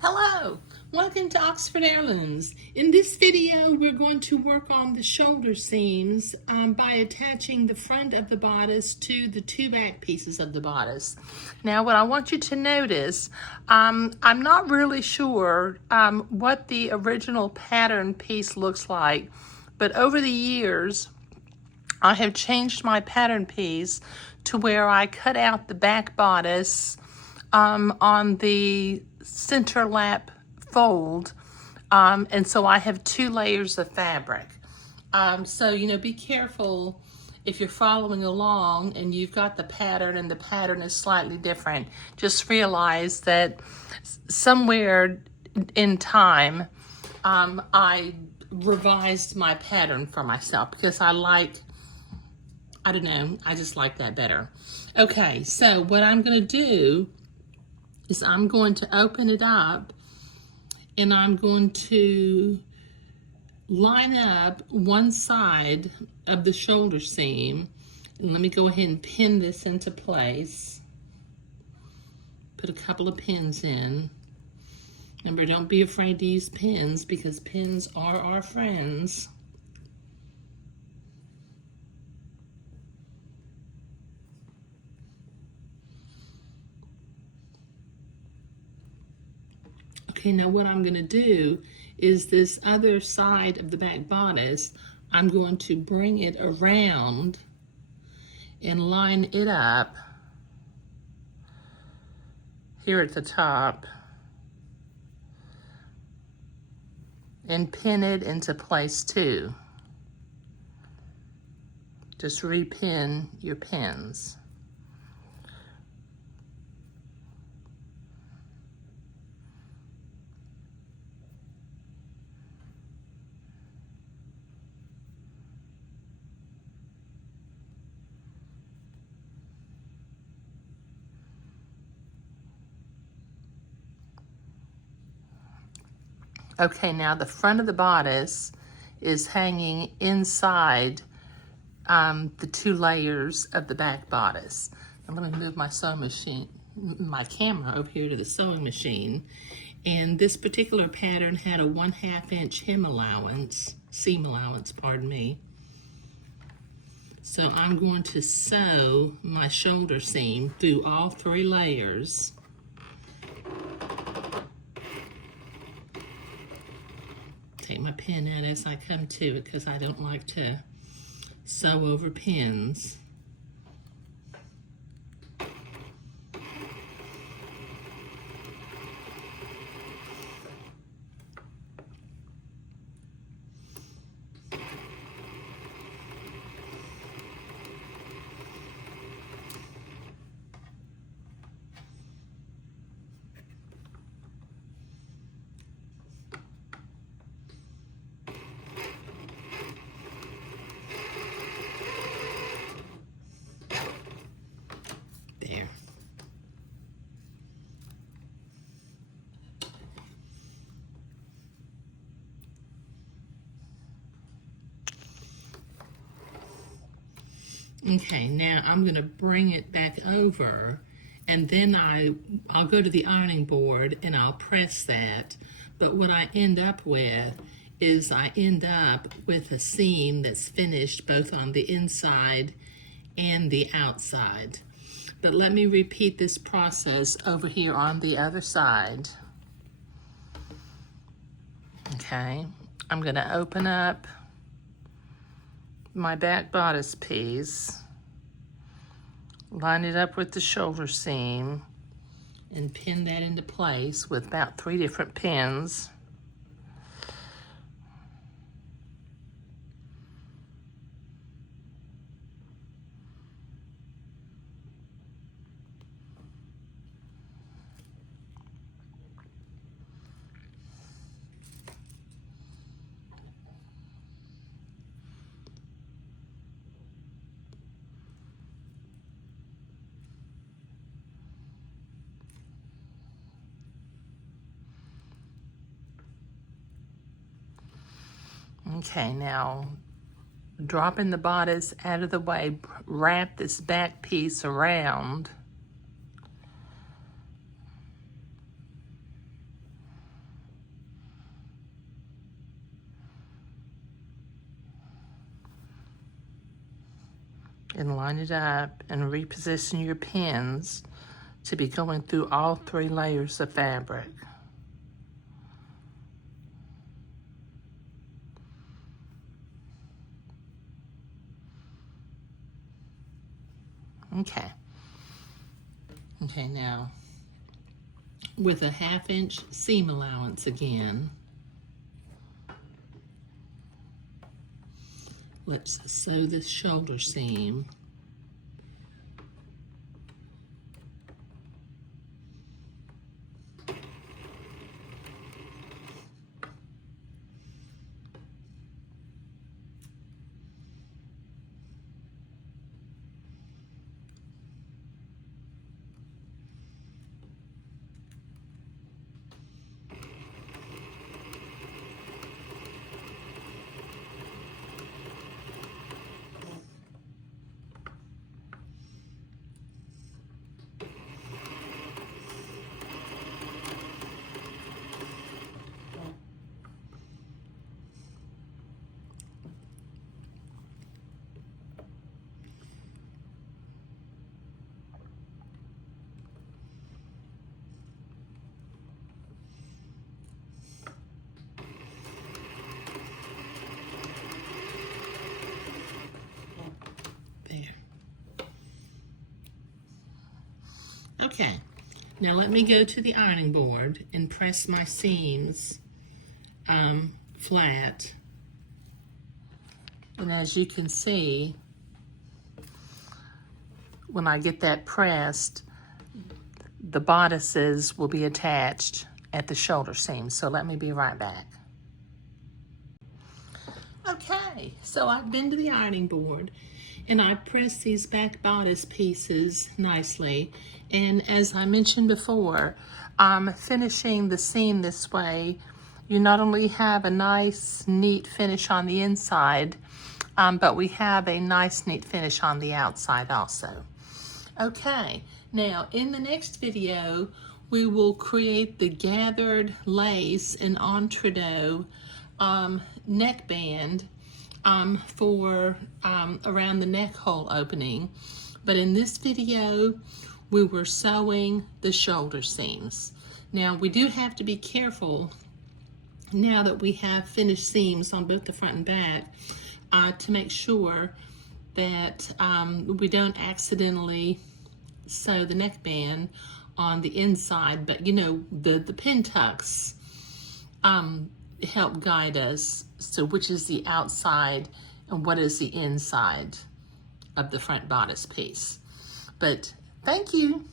Hello, welcome to Oxford Heirlooms. In this video, we're going to work on the shoulder seams by attaching the front of the bodice to the two back pieces of the bodice. Now, what I want you to notice, I'm not really sure what the original pattern piece looks like, but over the years, I have changed my pattern piece to where I cut out the back bodice on the center lap fold, and so I have two layers of fabric. So, be careful if you're following along and you've got the pattern and the pattern is slightly different. Just realize that somewhere in time, I revised my pattern for myself because I just like that better. Okay, so what I'm going to do is I'm going to open it up and I'm going to line up one side of the shoulder seam. And let me go ahead and pin this into place. Put a couple of pins in. Remember, don't be afraid to use pins because pins are our friends. Okay, now what I'm going to do is this other side of the back bodice, I'm going to bring it around and line it up here at the top and pin it into place too. Just repin your pins. Okay, now the front of the bodice is hanging inside the two layers of the back bodice. I'm going to move my sewing machine, my camera over here to the sewing machine. And this particular pattern had a 1/2 inch seam allowance, pardon me. So I'm going to sew my shoulder seam through all three layers. Take my pin out as I come to it because I don't like to sew over pins. There. Okay, now I'm going to bring it back over, and then I'll go to the ironing board and I'll press that. But what I end up with is I end up with a seam that's finished both on the inside and the outside. But let me repeat this process over here on the other side. Okay, I'm going to open up my back bodice piece, line it up with the shoulder seam, and pin that into place with about 3 different pins. Okay, now dropping the bodice out of the way, wrap this back piece around and line it up and reposition your pins to be going through all 3 layers of fabric. Okay. Okay, now with a 1/2 inch seam allowance again, let's sew this shoulder seam. Okay, now let me go to the ironing board and press my seams flat. And as you can see, when I get that pressed, the bodices will be attached at the shoulder seam. So let me be right back. Okay, so I've been to the ironing board and I pressed these back bodice pieces nicely. And as I mentioned before, finishing the seam this way, you not only have a nice, neat finish on the inside, but we have a nice, neat finish on the outside also. Okay, now in the next video, we will create the gathered lace and entredot neckband for around the neck hole opening. But in this video, we were sewing the shoulder seams. Now we do have to be careful now that we have finished seams on both the front and back to make sure that we don't accidentally sew the neckband on the inside, but you know, the pin tucks help guide us, so which is the outside and what is the inside of the front bodice piece. But thank you.